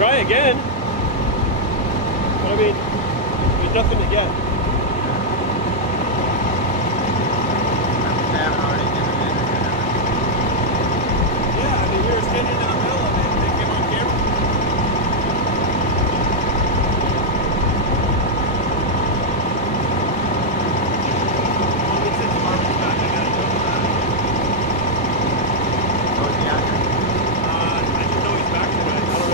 try again. But I mean, there's nothing to get. I haven't already given in. Yeah, I mean, we were standing in the middle of it. They came on camera. Well, it's in Marvin's back. I gotta go for that. What was the address? I just know he's back for it. I don't know.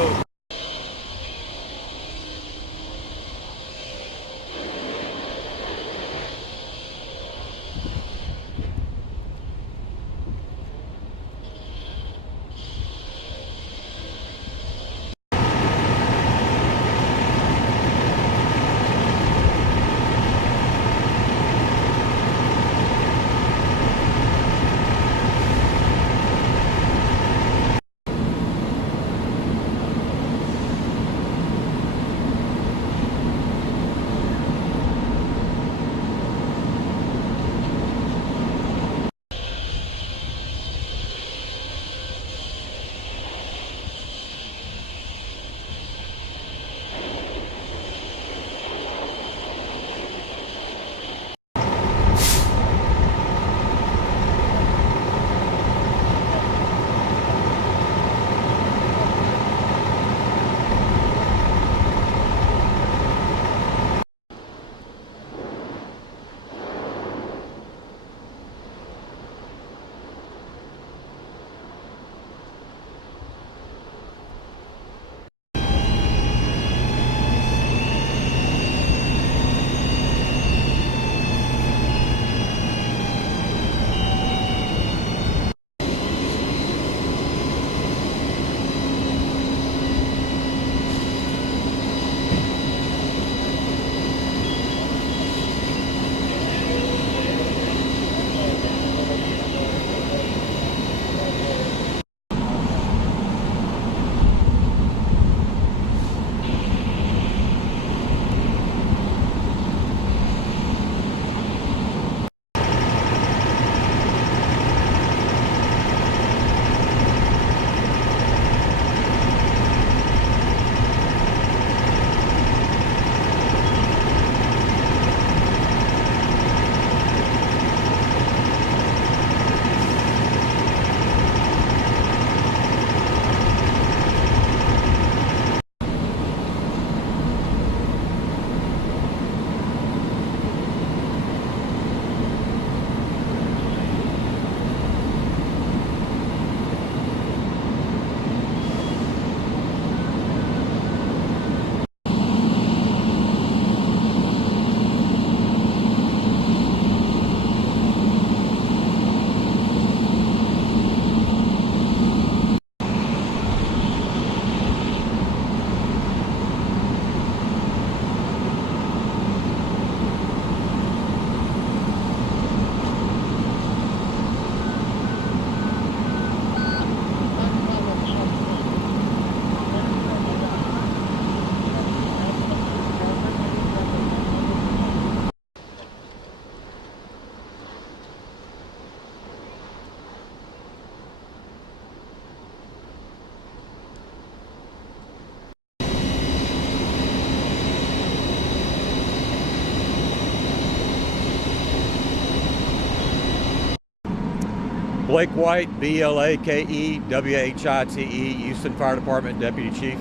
Blake White, B-L-A-K-E-W-H-I-T-E, Houston Fire Department Deputy Chief.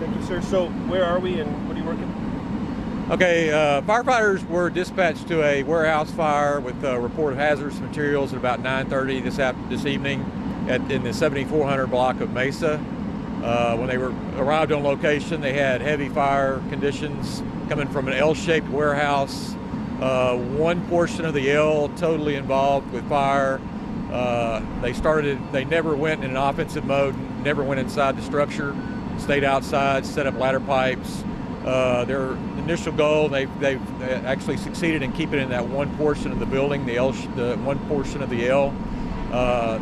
Thank you, sir. So, where are we and what are you working? Okay, firefighters were dispatched to a warehouse fire with a report of hazardous materials at about 9:30 this evening in the 7400 block of Mesa. When they arrived on location, they had heavy fire conditions coming from an L-shaped warehouse. One portion of the L totally involved with fire. They never went in an offensive mode, never went inside the structure, stayed outside, set up ladder pipes. Their initial goal, they've actually succeeded in keeping it in that one portion of the building, the one portion of the L.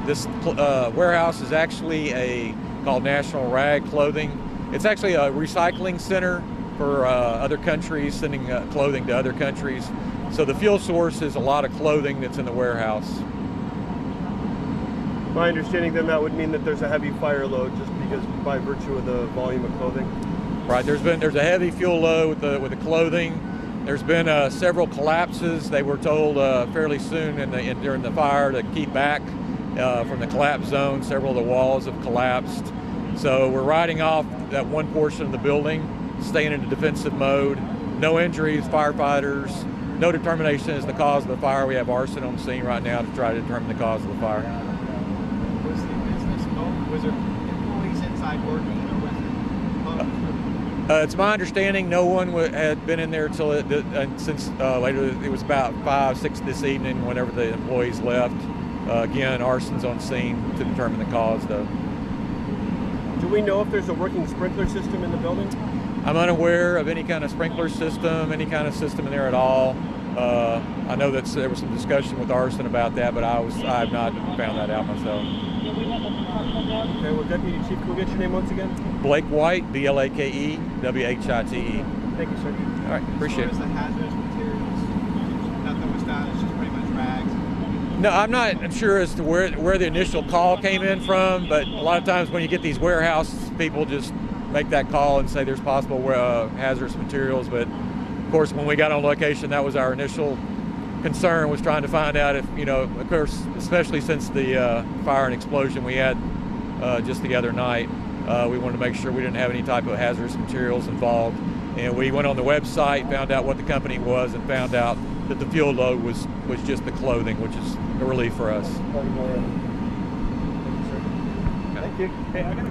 This warehouse is actually called National Rag Clothing. It's actually a recycling center for other countries, sending clothing to other countries. So the fuel source is a lot of clothing that's in the warehouse. My understanding then that would mean that there's a heavy fire load just because by virtue of the volume of clothing. Right, there's a heavy fuel load with the clothing. There's been several collapses. They were told fairly soon during the fire to keep back from the collapse zone. Several of the walls have collapsed. So we're riding off that one portion of the building, staying in a defensive mode. No injuries, firefighters, no determination as the cause of the fire. We have arson on the scene right now to try to determine the cause of the fire. Was the business open? Was there employees inside working, or was it closed? It's my understanding no one had been in there since later. It was about 5, 6 this evening whenever the employees left. Again, arson's on scene to determine the cause, though. Do we know if there's a working sprinkler system in the building? I'm unaware of any kind of sprinkler system, any kind of system in there at all. I know that there was some discussion with arson about that, but I have not found that out myself. Okay, well, Deputy Chief, can we get your name once again? Blake White, Blake White. Thank you, sir. All right, appreciate it. As far as the hazardous materials, nothing was found. It's just pretty much rags. No, I'm not sure as to where the initial call came in from, but a lot of times when you get these warehouse, people just make that call and say there's possible hazardous materials. But of course, when we got on location, that was our initial concern, was trying to find out if, of course, especially since the fire and explosion we had just the other night, we wanted to make sure we didn't have any type of hazardous materials involved. And we went on the website, found out what the company was, and found out that the fuel load was just the clothing, which is a relief for us. Thank you, sir. Thank you. Hey, I got a